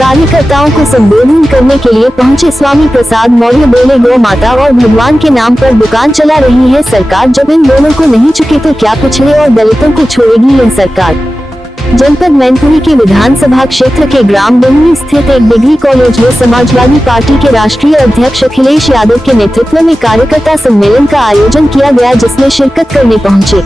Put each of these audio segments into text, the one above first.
कार्यकर्ताओं को संबोधित करने के लिए पहुंचे स्वामी प्रसाद मौर्य बोले, गौ माता और भगवान के नाम पर दुकान चला रही है सरकार। जब इन दोनों को नहीं चुके तो क्या पिछड़े और दलितों को छोड़ेगी यह सरकार। जनपद मैनपुरी के विधानसभा क्षेत्र के ग्राम बहनी स्थित एक डिग्री कॉलेज में समाजवादी पार्टी के राष्ट्रीय अध्यक्ष अखिलेश यादव के नेतृत्व में कार्यकर्ता सम्मेलन का आयोजन किया गया, जिसमें शिरकत करने पहुंचे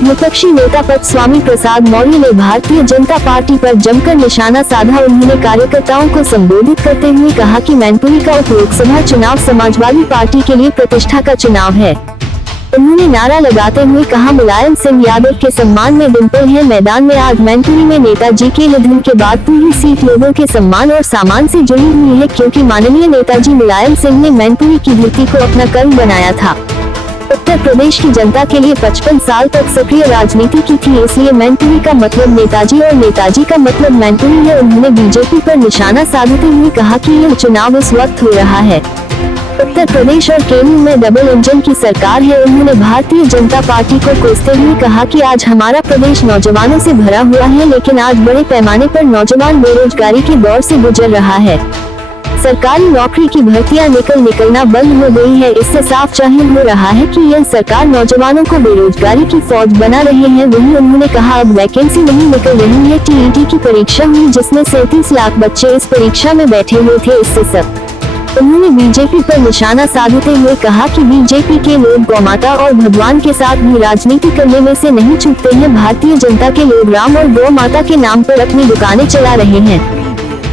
विपक्षी नेता पद स्वामी प्रसाद मौर्य ने भारतीय जनता पार्टी पर जमकर निशाना साधा। उन्होंने कार्यकर्ताओं को संबोधित करते हुए कहा कि मैनपुरी का उप लोकसभा चुनाव समाजवादी पार्टी के लिए प्रतिष्ठा का चुनाव है। उन्होंने नारा लगाते हुए कहा, मुलायम सिंह यादव के सम्मान में डिम्पल है मैदान में। आज मैनपुरी में नेताजी के निधन के बाद पूरी सीट लोगों के सम्मान और सामान से जुड़ी हुई है, क्योंकि माननीय नेताजी मुलायम सिंह ने मैनपुरी की धरती को अपना कर्म बनाया था। उत्तर प्रदेश की जनता के लिए 55 साल तक सक्रिय राजनीति की थी, इसलिए मैनपुरी का मतलब नेताजी और नेताजी का मतलब मैनपुरी है। उन्होंने बीजेपी पर निशाना साधते हुए कहा कि यह चुनाव इस वक्त हो रहा है। उत्तर प्रदेश और केंद्र में डबल इंजन की सरकार है। उन्होंने भारतीय जनता पार्टी को कोसते हुए कहा कि आज हमारा प्रदेश नौजवानों से भरा हुआ है, लेकिन आज बड़े पैमाने पर नौजवान बेरोजगारी के दौर से गुजर रहा है। सरकारी नौकरी की भर्तियां निकलना बंद हो गई है। इससे साफ जाहिर हो रहा है कि यह सरकार नौजवानों को बेरोजगारी की फौज बना रही है। वहीं उन्होंने कहा, अब वैकेंसी नहीं निकल रही है। टीईटी की परीक्षा हुई, जिसमें 37 लाख बच्चे इस परीक्षा में बैठे हुए थे। इससे सब उन्होंने बीजेपी पर निशाना साधते हुए कहा कि बीजेपी के लोग गौमाता और भगवान के साथ भी राजनीति करने में से नहीं चूकते हैं। भारतीय जनता के लोग राम और गौ माता के नाम पर अपनी दुकानें चला रहे हैं।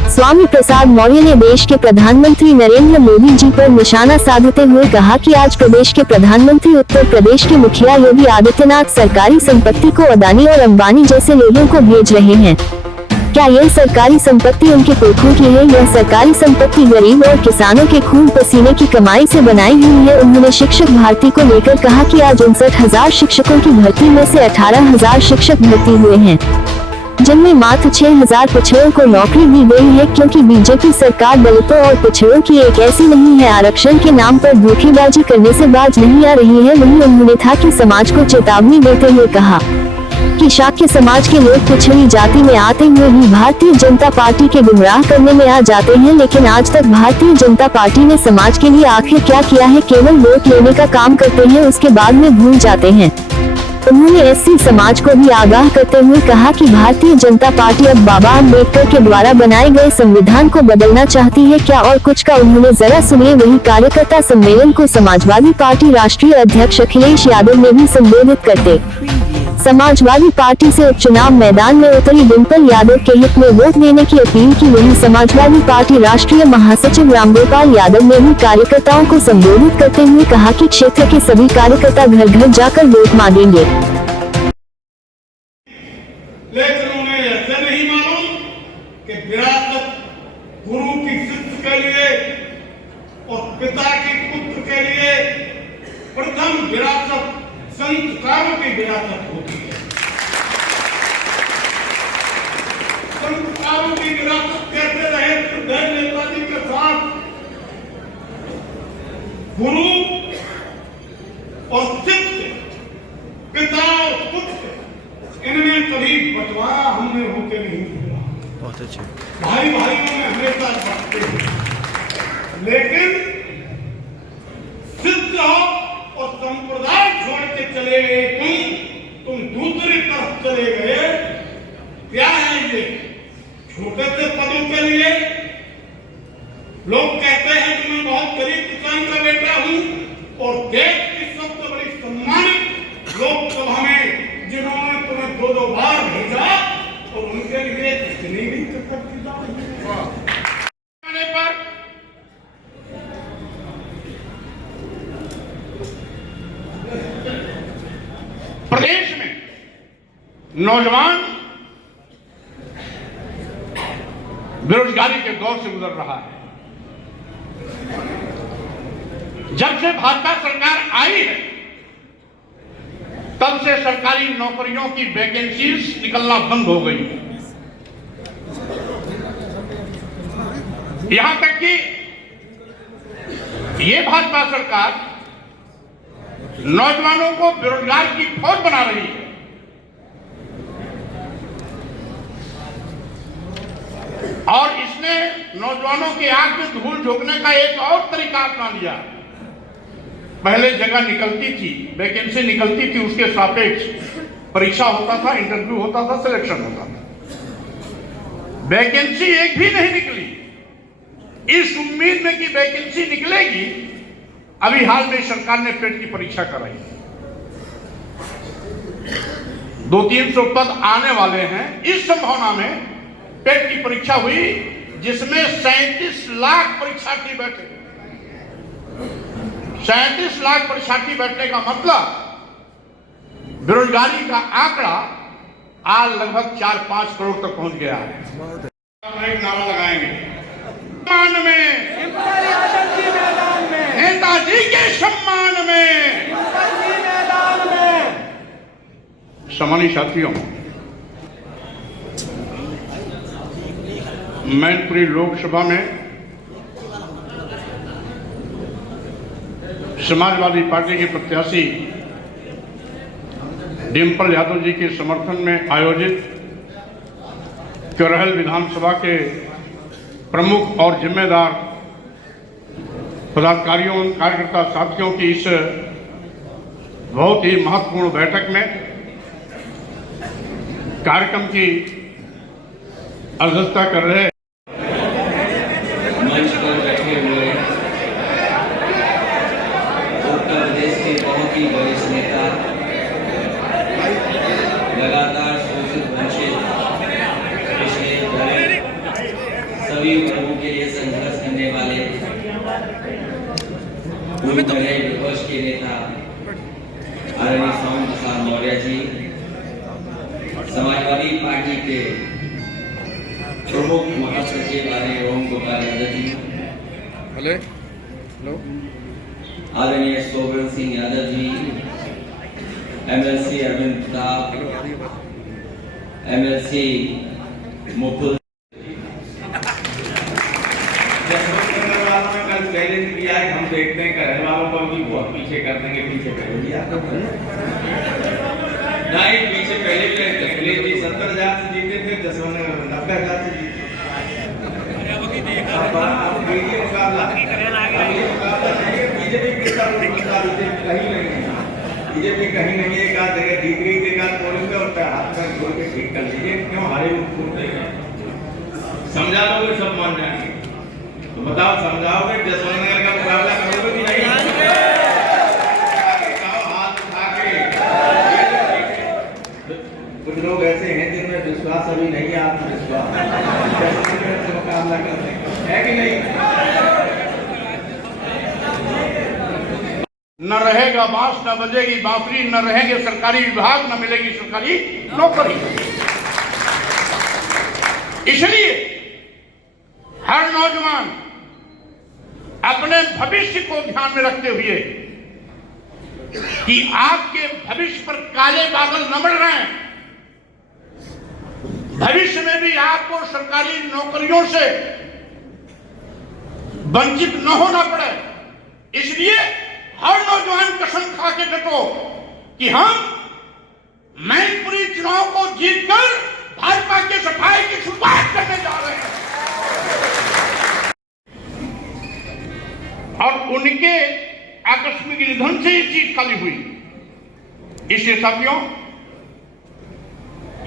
स्वामी प्रसाद मौर्य ने देश के प्रधानमंत्री नरेंद्र मोदी जी पर निशाना साधते हुए कहा कि आज प्रदेश के प्रधानमंत्री उत्तर प्रदेश के मुखिया योगी आदित्यनाथ सरकारी संपत्ति को अदानी और अंबानी जैसे लोगों को भेज रहे हैं। क्या यह सरकारी संपत्ति उनके पुरखों की है? यह सरकारी संपत्ति गरीब और किसानों के खून पसीने की कमाई से बनाई हुई है। उन्होंने शिक्षक भर्ती को लेकर कहा कि आज 59,000 शिक्षकों की भर्ती में से 18,000 शिक्षक भर्ती हुए हैं, जिनमें मात्र 6,000 पिछड़ों को नौकरी दी गई है, क्योंकि बीजेपी सरकार दलितों और पिछड़ों की एक ऐसी नहीं है, आरक्षण के नाम पर धोखेबाजी करने से बाज नहीं आ रही है। वहीं उन्होंने था कि समाज को चेतावनी देते हुए कहा कि शाक्य समाज के लोग पिछड़ी जाति में आते हुए भी भारतीय जनता पार्टी के गुमराह करने में आ जाते हैं, लेकिन आज तक भारतीय जनता पार्टी ने समाज के लिए आखिर क्या किया है? केवल वोट लेने का काम करते हैं, उसके बाद में भूल जाते हैं। उन्होंने एससी समाज को भी आगाह करते हुए कहा कि भारतीय जनता पार्टी अब बाबा अम्बेडकर के द्वारा बनाए गए संविधान को बदलना चाहती है। क्या और कुछ का उन्होंने जरा सुनिए। वही कार्यकर्ता सम्मेलन को समाजवादी पार्टी राष्ट्रीय अध्यक्ष अखिलेश यादव ने भी संबोधित करते समाजवादी पार्टी से उपचुनाव मैदान में उतरी डिम्पल यादव के हित में वोट देने की अपील की। वहीं समाजवादी पार्टी राष्ट्रीय महासचिव रामगोपाल यादव ने भी कार्यकर्ताओं को संबोधित करते हुए कहा कि क्षेत्र के सभी कार्यकर्ता घर घर जाकर वोट मांगेंगे। लेकिन उन्हें ऐसे नहीं मालूम कि विरासत गुरु की शिष्य के लिए और पिता की पुत्र के लिए प्रथम विरासत संस्कारों की विरासत होती है। संस्कारों की विरासत कैसे रहे? नेताजी के साथ गुरु और शिष्य, पिता और पुत्र, इनमें कभी बंटवारा हमने होते नहीं देखा। बहुत अच्छे भाई भाइयों में हमेशा बांटते हैं, लेकिन सिद्ध हो और संप्रदाय छोड़ के चले गए, तुम दूसरी तरफ चले गए। क्या है ये? छोटे से पदों के लिए लोग कहते हैं कि मैं बहुत गरीब किसान का बेटा हूं, और देश की सबसे बड़ी सम्मानित लोकसभा में जिन्होंने तुम्हें 2-2 बार भेजा, और उनके लिए इतनी भी प्रदेश में नौजवान बेरोजगारी के दौर से गुजर रहा है। जब से भाजपा सरकार आई है, तब से सरकारी नौकरियों की वैकेंसीज निकलना बंद हो गई। यहां तक कि ये भाजपा सरकार नौजवानों को बेरोजगार की फौज बना रही है। और इसने नौजवानों की आंख में धूल झोंकने का एक और तरीका अपना लिया। पहले जगह निकलती थी, वैकेंसी निकलती थी, उसके सापेक्ष परीक्षा होता था, इंटरव्यू होता था, सिलेक्शन होता था। वैकेंसी एक भी नहीं निकली। इस उम्मीद में कि वैकेंसी निकलेगी, अभी हाल में सरकार ने पेट की परीक्षा कराई। 200-300 पद आने वाले हैं। इस संभावना में पेट की परीक्षा हुई, जिसमें 37 लाख परीक्षार्थी बैठे। 37 लाख परीक्षार्थी बैठने का मतलब बेरोजगारी का आंकड़ा आज लगभग 4-5 करोड़ तक पहुंच गया है। एक नारा लगाएंगे, सम्मान में, नेताजी के सम्मान में। सम्मानित साथियों, मैनपुरी लोकसभा में समाजवादी पार्टी के प्रत्याशी डिंपल यादव जी के समर्थन में आयोजित करहल विधानसभा के प्रमुख और जिम्मेदार पदाधिकारियों, कार्यकर्ता साथियों की इस बहुत ही महत्वपूर्ण बैठक में कार्यक्रम की अध्यक्षता कर रहे मंच पर बैठे हुए उत्तर प्रदेश के बहुत ही वरिष्ठ नेता, लगातार शोषित वंचित पिछले सभी वर्गों के लिए संघर्ष करने वाले पूर्व विपक्ष के नेता आदरणीय स्वामी प्रसाद मौर्य जी, समाजवादी पार्टी के प्रमुख महासचिव आदरणीय ओम गोपाल यादव जी, आदरणीय शोभन सिंह यादव जी, MLC अरविंद प्रताप, MLC मुकुल। कल चैलेंज किया है, हम देखते हैं करहल वालों को भी बहुत पीछे कर देंगे, पीछे पहले भी आता नहीं, पीछे पहले भी अखिलेश जी 70,000 से जीते थे, जसवंत 90,000 से जीते। बीजेपी कहीं नहीं, एक आध जगह जीत गई, एक आध पोलिंग में, और हाथ में जोड़ के ठीक कर लीजिए। क्यों हारे समझा दोगे, सब मान जाएंगे। तो बताओ, समझाओगे? जसवंत नगर का मुकाबला करोगे कि नहीं? हाथ उठा के। कुछ लोग ऐसे हैं जिनमें विश्वास अभी नहीं है, आत्मविश्वास मुकाबला करते है कि नहीं? न रहेगा बांस, न बजेगी बांसुरी, न रहेंगे सरकारी विभाग, न मिलेगी सरकारी नौकरी। इसलिए हर नौजवान अपने भविष्य को ध्यान में रखते हुए कि आपके भविष्य पर काले बादल न बढ़ रहे हैं, भविष्य में भी आपको सरकारी नौकरियों से वंचित न होना पड़े, इसलिए हर नौजवान कसम खा के डटो कि हम मैनपुरी चुनाव को जीतकर भाजपा के सफाई की शुरुआत करने जा रहे हैं। और उनके आकस्मिक निधन से ये सीट खाली हुई। इसलिए साथियों,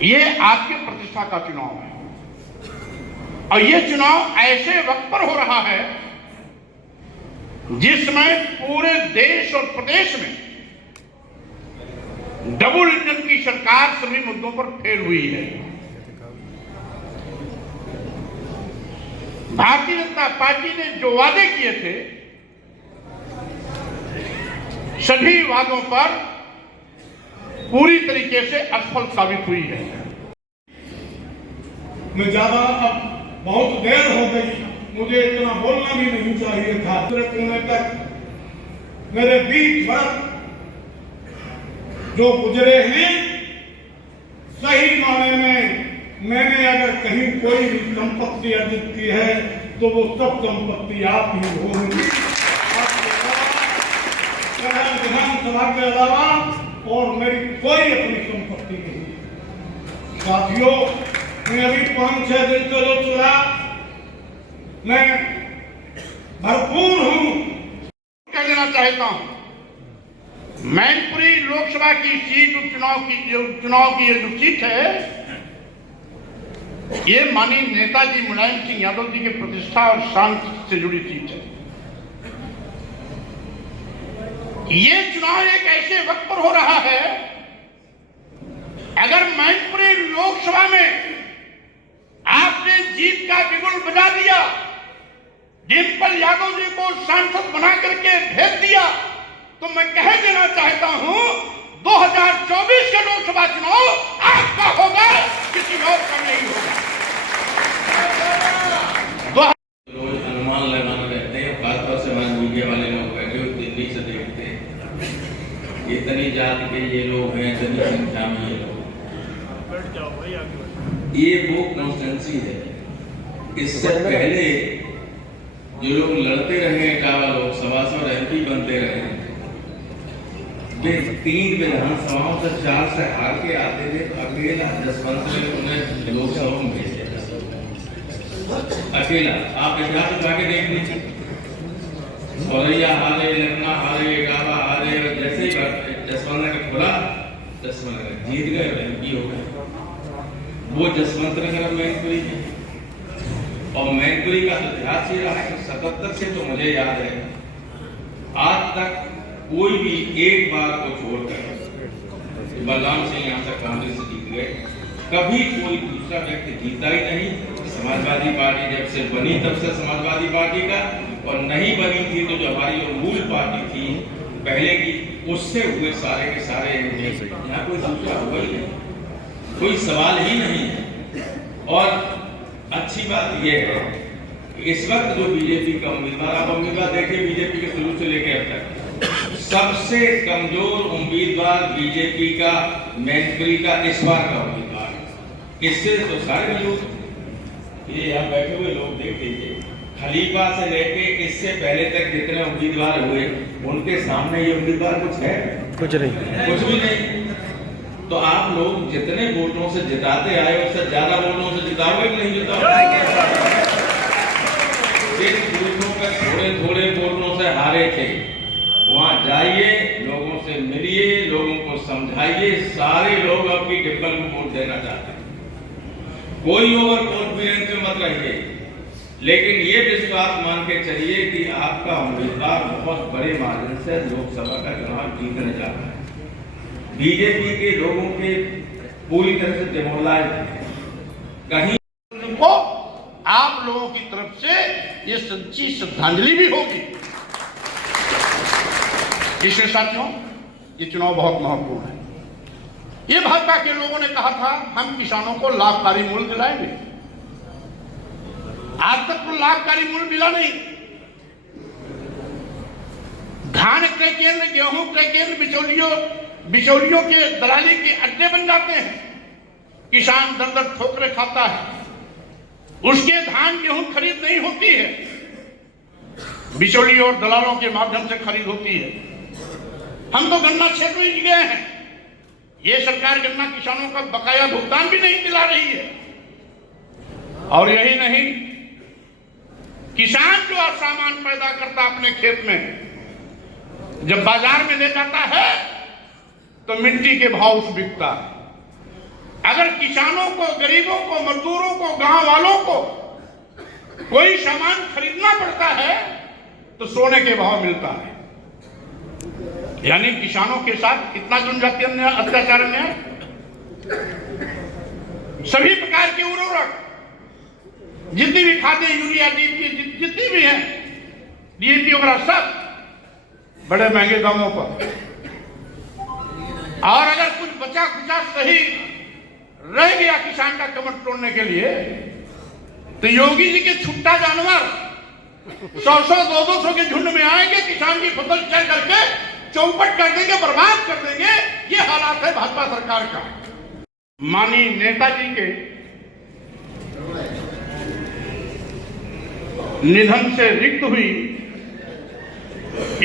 ये आपके प्रतिष्ठा का चुनाव है, और ये चुनाव ऐसे वक्त पर हो रहा है जिसमें पूरे देश और प्रदेश में डबल इंजन की सरकार सभी मुद्दों पर फेल हुई है। भारतीय जनता पार्टी ने जो वादे किए थे, सभी वादों पर पूरी तरीके से असफल साबित हुई है। मैं ज्यादा अब बहुत देर हो गई, मुझे इतना बोलना भी नहीं चाहिए था। पुणे तक मेरे 20 वर्ष जो गुजरे हैं, सही माने में मैंने अगर कहीं कोई भी संपत्ति अर्जित की है तो वो सब संपत्ति आप ही होंगी। विधानसभा के अलावा और मेरी कोई अपनी संपत्ति नहीं। साथियों, मैं अभी 5-6 दिन से जो चला मैं भरपूर हूं। कह देना चाहता हूं, मैनपुरी लोकसभा की सीट उपचुनाव की ये जो सीट है, ये माननीय नेताजी मुलायम सिंह यादव जी के प्रतिष्ठा और शान से जुड़ी सीट है। ये चुनाव एक ऐसे वक्त पर हो रहा है, अगर मैनपुरी लोकसभा में आपने जीत का बिगुल बजा दिया, डिम्पल यादव जी को सांसद बना करके भेज दिया, तो मैं कह देना चाहता हूं 2024 का लोकसभा चुनाव आपका होगा, किसी और का नहीं होगा। रोज अनुमान लगाना रहते हैं, खासतौर से हमारे मीडिया वाले लोग बैठे हुए दिल्ली से देखते हैं इतनी जाति के ये लोग हैं, इतनी संख्या में ये लोग। ये वो कॉन्स्टेंसी है। इससे पहले जो लोग लड़ते रहे इटावा लोकसभा से और MP बनते रहे, वे 3 विधानसभाओं से 4 से हार के आते थे, तो अकेला जसवंत ने उन्हें लोकसभा में भेज दिया। अकेला आप इतिहास उठा के देख लीजिए, औरैया हारे, लखना हारे, इटावा हारे, और जैसे ही जसवंत ने खुला, जसवंत ने जीत गए, MP हो गए। वो जसवंत नगर मैनपुरी है, और मैनपुरी का इतिहास ये रहा है कि 77 से तो मुझे याद है आज तक कोई भी एक बार को छोड़कर बलराम सिंह यहाँ से कांग्रेस से जीत गए, कभी कोई दूसरा व्यक्ति जीता ही नहीं। समाजवादी पार्टी जब से बनी तब से समाजवादी पार्टी का, और नहीं बनी थी तो जो हमारी जो मूल पार्टी थी पहले की, उससे हुए सारे के सारे यहाँ कोई दूसरा हुआ ही नहीं, कोई सवाल ही नहीं है। और अच्छी बात यह है कि इस वक्त जो बीजेपी का उम्मीदवार, आप उम्मीदवार देखिए बीजेपी के शुरू से लेकर अब तक सबसे कमजोर उम्मीदवार बीजेपी का मैनपुरी का इस बार का उम्मीदवार। इससे तो सारे लोग, ये यहाँ बैठे हुए लोग देख लीजिए, खलीफा से लेके इससे पहले तक जितने उम्मीदवार हुए, उनके सामने ये उम्मीदवार कुछ है? कुछ नहीं, कुछ भी नहीं। तो आप लोग जितने वोटों से जिताते आए, उससे ज्यादा वोटों से जिताओगे कि नहीं जिताओगे? थोड़े थोड़े वोटों से हारे थे, वहां जाइए, लोगों से मिलिए, लोगों को समझाइए, सारे लोग आपकी डिम्पल को वोट देना चाहते हैं। कोई ओवर कॉन्फिडेंस में मत रहिए, लेकिन ये विश्वास मान के चलिए कि आपका उम्मीदवार बहुत बड़े मार्जिन से लोकसभा का चुनाव जीतने जा रहा है। बीजेपी के लोगों के पूरी तरह से डिमोरलाइज कहीं को आप लोगों की तरफ से ये सच्ची श्रद्धांजलि भी होगी। इसलिए साथियों, ये चुनाव बहुत महत्वपूर्ण है। ये भाजपा के लोगों ने कहा था हम किसानों को लाभकारी मूल्य दिलाएंगे, आज तक तो लाभकारी मूल्य मिला नहीं। धान क्रय केंद्र, गेहूं क्रय केंद्र बिचौलियों के दलाली के अड्डे बन जाते हैं। किसान दर दर ठोकरे खाता है, उसके धान गेहूं खरीद नहीं होती है, बिचौलियों और दलालों के माध्यम से खरीद होती है। हम तो गन्ना क्षेत्र में गए हैं, ये सरकार गन्ना किसानों का बकाया भुगतान भी नहीं दिला रही है। और यही नहीं, किसान जो सामान पैदा करता अपने खेत में, जब बाजार में ले जाता है तो मिट्टी के भाव से बिकता है। अगर किसानों को, गरीबों को, मजदूरों को, गांव वालों को कोई सामान खरीदना पड़ता है तो सोने के भाव मिलता है। यानी किसानों के साथ कितना जनजातीय अत्याचार है। सभी प्रकार के उर्वरक, जितनी भी खाद्य, यूरिया, डीपी, जितनी भी है, DAP वगैरह, सब बड़े महंगे दामों पर। और अगर कुछ बचा खुचा सही रह गया किसान का कमर तोड़ने के लिए, तो योगी जी के छुट्टा जानवर 100-200 के झुंड में आएंगे, किसान की फसल चल करके चौपट कर देंगे, बर्बाद कर देंगे। ये हालात है भाजपा सरकार का। माननीय नेताजी के निधन से रिक्त हुई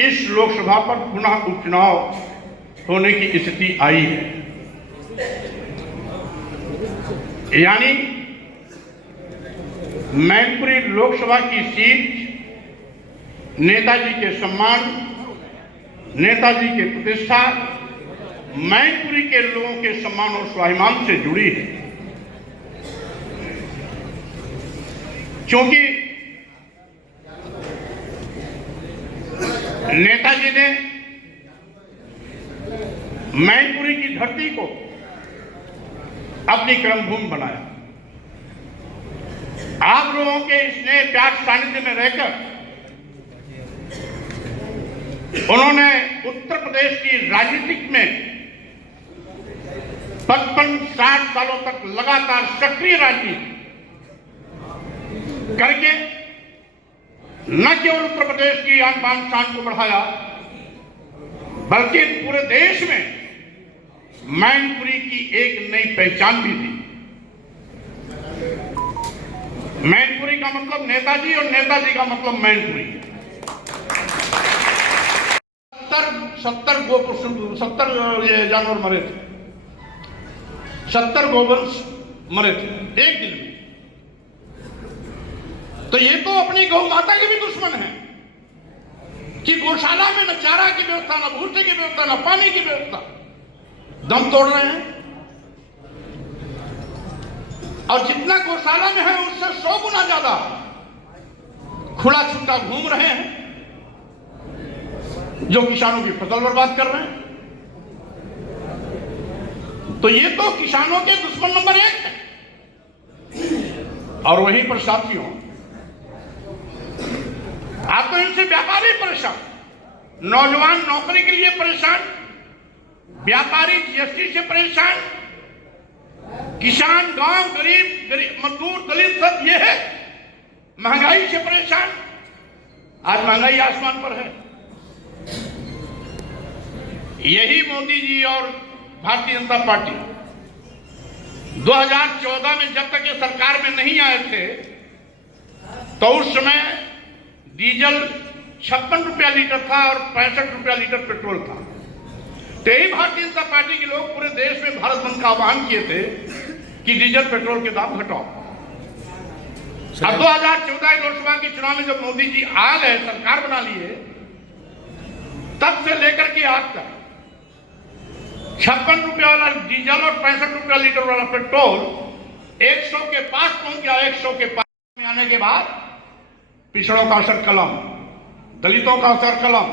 इस लोकसभा पर पुनः उपचुनाव होने की स्थिति आई है। यानी मैनपुरी लोकसभा की सीट नेताजी के सम्मान, नेताजी के प्रतिष्ठा, मैनपुरी के लोगों के सम्मान और स्वाभिमान से जुड़ी है। क्योंकि नेताजी ने मैनपुरी की धरती को अपनी कर्मभूमि बनाया। आप लोगों के स्नेह प्यार सानिध्य में रहकर उन्होंने उत्तर प्रदेश की राजनीतिक में 55-60 सालों तक लगातार सक्रिय राजनीति करके न केवल उत्तर प्रदेश की आन बान शान को बढ़ाया, बल्कि पूरे देश में मैनपुरी की एक नई पहचान भी दी। मैनपुरी का मतलब नेताजी और नेताजी का मतलब मैनपुरी। 70 ये जानवर मरे थे, 70 गोवंश मरे थे एक दिन में। तो ये तो अपनी गौ माता के भी दुश्मन है कि गौशाला में न चारा की व्यवस्था, न भूसे की व्यवस्था, न पानी की व्यवस्था, दम तोड़ रहे हैं। और जितना गौशाला में है उससे 100 गुना ज्यादा खुला छुट्टा घूम रहे हैं, जो किसानों की फसल बर्बाद कर रहे हैं। तो ये तो किसानों के दुश्मन नंबर 1 है। और वहीं पर साथियों, आप तो इनसे व्यापारी परेशान, नौजवान नौकरी के लिए परेशान, व्यापारी जीएसटी से परेशान, किसान, गांव, गरीब मजदूर, दलित सब ये है महंगाई से परेशान। आज महंगाई आसमान पर है। यही मोदी जी और भारतीय जनता पार्टी 2014 में जब तक ये सरकार में नहीं आए थे तो उस समय डीजल 56 रुपया लीटर था और 65 रुपया लीटर पेट्रोल था। तो यही भारतीय जनता पार्टी के लोग पूरे देश में भारत बंद का आह्वान किए थे कि डीजल पेट्रोल के दाम घटाओ। अब 2014 लोकसभा के चुनाव में जब मोदी जी आ गए, सरकार बना लिए, तब से लेकर के आज तक 56 रुपया वाला डीजल और 65 रुपया लीटर वाला पेट्रोल 100 के पास पहुंच गया। 100 के पास में आने के बाद पिछड़ों का असर कलम, दलितों का असर कलम,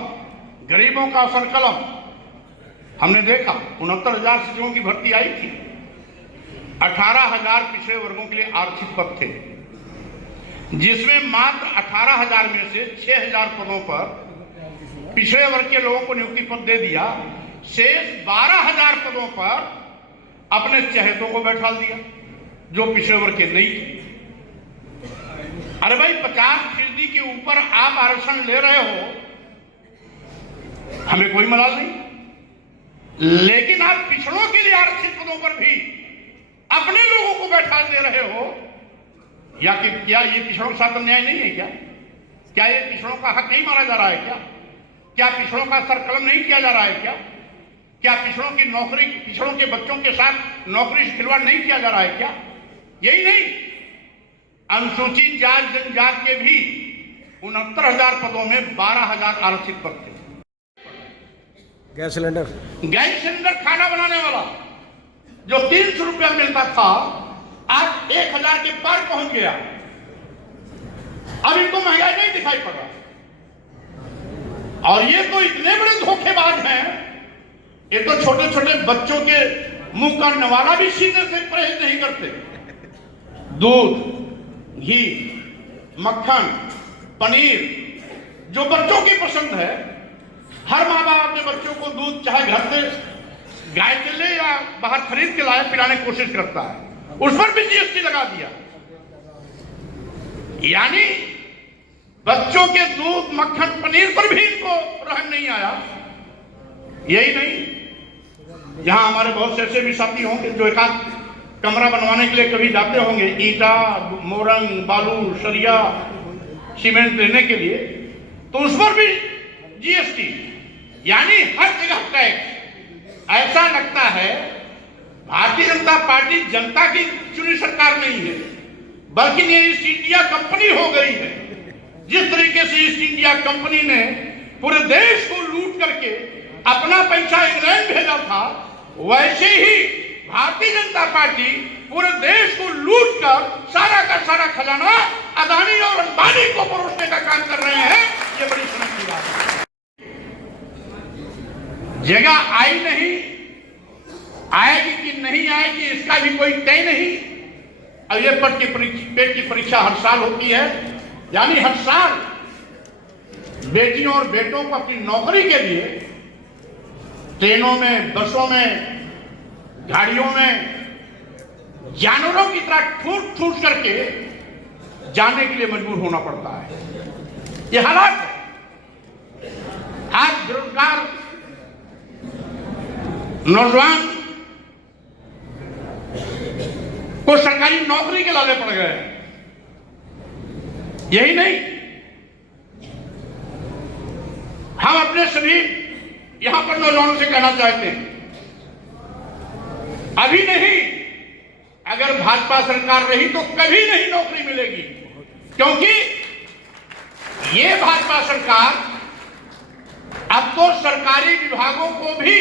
गरीबों का असर कलम। हमने देखा 69,000 शिक्षकों की भर्ती आई थी, 18,000 पिछड़े वर्गों के लिए आरक्षित पद थे, जिसमें मात्र 18,000 में से 6,000 पदों पर पिछड़े वर्ग के लोगों को नियुक्ति पद दे दिया। शेष 12,000 पदों पर अपने चहेतों को बैठा दिया जो पिछड़े वर्ग के नहीं थे। अरे भाई, 50% के ऊपर आप आरक्षण ले रहे हो, हमें कोई मलाल नहीं, लेकिन आप पिछड़ों के लिए आरक्षित पदों पर भी अपने लोगों को बैठा दे रहे हो। या कि क्या ये पिछड़ों के साथ अन्याय नहीं है? क्या ये पिछड़ों का हक नहीं मारा जा रहा है? क्या पिछड़ों का सरकलम नहीं किया जा रहा है? क्या पिछड़ों की नौकरी, पिछड़ों के बच्चों के साथ नौकरी से खिलवाड़ नहीं किया जा रहा है? यही नहीं, अनुसूचित जाति जनजाति के भी 69,000 पदों में 12,000 आरक्षित पद थे। गैस सिलेंडर खाना बनाने वाला जो 300 रुपया मिलता था, आज 1,000 के पार पहुंच गया। अब इनको महंगाई नहीं दिखाई पड़ रहा। और ये तो इतने बड़े धोखेबाज हैं, ये तो छोटे छोटे बच्चों के मुंह का नवाला भी सीने से परहेज नहीं करते। दूध, घी, मक्खन, पनीर जो बच्चों की पसंद है, हर माँ बाप अपने बच्चों को दूध चाहे घर से गाय के ले या बाहर खरीद के लाए पिलाने की कोशिश करता है, उस पर भी जीएसटी लगा दिया। यानी बच्चों के दूध, मक्खन, पनीर पर भी इनको रहम नहीं आया। यही नहीं, यहां हमारे बहुत से ऐसे भी साथी होंगे जो एक आध कमरा बनवाने के लिए कभी जाते होंगे, ईटा, मोरंग, बालू, सरिया, सीमेंट लेने के लिए, तो उस पर भी जीएसटी। यानी हर जगह टैक्स। ऐसा लगता है भारतीय जनता पार्टी जनता की चुनी सरकार नहीं है, बल्कि ये ईस्ट इंडिया कंपनी हो गई है। जिस तरीके से ईस्ट इंडिया कंपनी ने पूरे देश को लूट करके अपना पैसा इंग्लैंड भेजा था, वैसे ही भारतीय जनता पार्टी पूरे देश को लूट कर सारा का सारा खजाना अदानी और अंबानी को परोसने का काम कर रहे हैं। ये बड़ी समझ की बात है। जगह आई नहीं, आएगी कि नहीं आएगी इसका भी कोई तय नहीं। अब ये पेट की परीक्षा हर साल होती है, यानी हर साल बेटियों और बेटों को अपनी नौकरी के लिए ट्रेनों में, बसों में, गाड़ियों में जानवरों की तरह ठूस ठूस करके जाने के लिए मजबूर होना पड़ता है। ये हालात है। आज बेरोजगार नौजवान को सरकारी नौकरी के लाले पड़ गए। यही नहीं, हम अपने सभी यहां पर नौजवानों से कहना चाहते हैं, अभी नहीं, अगर भाजपा सरकार रही तो कभी नहीं नौकरी मिलेगी, क्योंकि ये भाजपा सरकार अब तो सरकारी विभागों को भी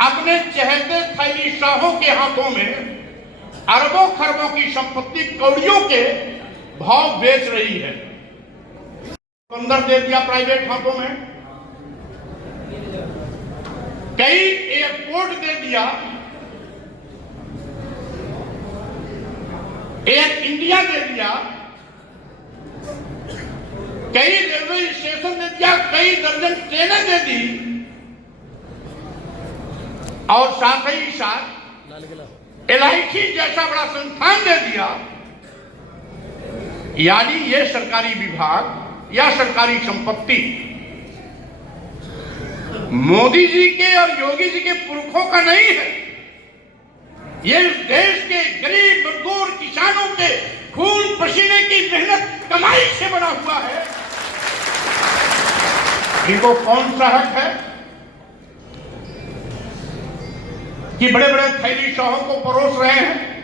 अपने चहेते थैली शाहों के हाथों में अरबों खरबों की संपत्ति कौड़ियों के भाव बेच रही है। अंदर दे दिया प्राइवेट हाथों में, कई एयरपोर्ट दे दिया, एयर इंडिया दे दिया, कई रेलवे स्टेशन दे दिया, कई दर्जन ट्रेनें दे दी, और साथ ही साथ LIC जैसा बड़ा संस्थान दे दिया। यानी ये सरकारी विभाग या सरकारी संपत्ति मोदी जी के और योगी जी के पुरखों का नहीं है। ये इस देश के गरीब मजदूर किसानों के खून पसीने की मेहनत कमाई से बना हुआ है। इनको कौन सा हक है कि बड़े बड़े थैली शाहों को परोस रहे हैं?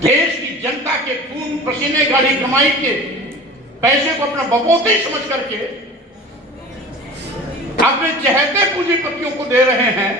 देश की जनता के खून पसीने गाड़ी कमाई के पैसे को अपना बपोती समझ करके अपने चहेते पूंजीपतियों को दे रहे हैं।